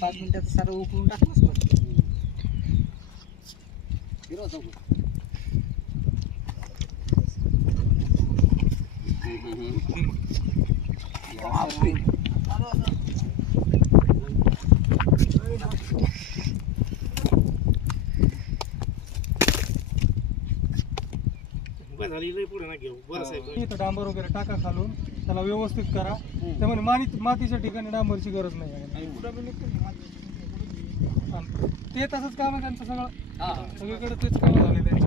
पाच मिनिटात सारं उकळून टाकलंच डांबर वगैरे टाका खालून, त्याला व्यवस्थित करा. त्यामुळे मातीच्या ठिकाणी डांबरची गरज नाही आहे. ते तसंच काम आहे त्यांचं सगळं, सगळीकडे तेच काम झाले त्यांचे.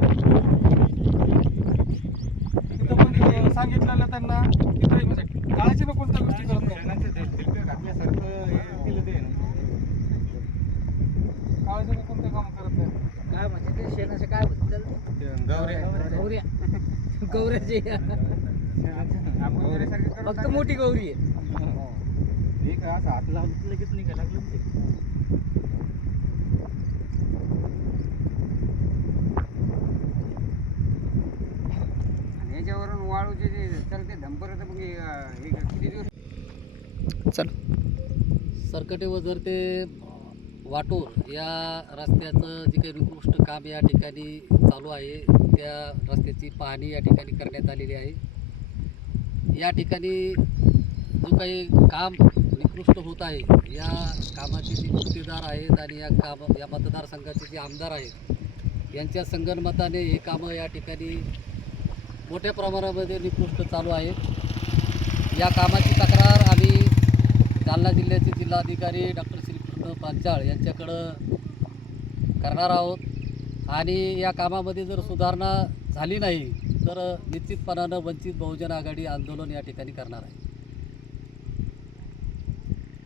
तिथं पण सांगितलेलं त्यांना, तिथे म्हणजे काळजी पण कोणत्या गोष्टी करत नाही. काळजी कोणत्या काम करत नाही. काय म्हणजे ते शेणाचं काय गौऱ्याची फक्त मोठी गौरी आहे. असं हात लावलं लगेच निघायला लागलं. याच्यावरून वाळूचे जे चलते धंपर तर मग हे किती दिवस चल सरकटे वजर ते वाटूर या रस्त्याचं जे काही निकृष्ट काम या ठिकाणी चालू आहे, त्या रस्त्याची पाहणी या ठिकाणी करण्यात आलेली आहे. या ठिकाणी जो काही काम निकृष्ट होत आहे, या कामाचे जे गुत्तेदार आहेत आणि या मतदारसंघाचे जे आमदार आहेत, यांच्या संगनमताने हे कामं या ठिकाणी मोठ्या प्रमाणामध्ये निकृष्ट चालू आहेत. या कामाची तक्रार आम्ही जालना जिल्ह्याचे जिल्हाधिकारी डॉक्टर श्रीकृष्ण पांचाळ यांच्याकडं करणार आहोत. आणि या कामामध्ये जर सुधारणा झाली नाही तर निश्चितपणानं वंचित बहुजन आघाडी आंदोलन या ठिकाणी करणार आहे.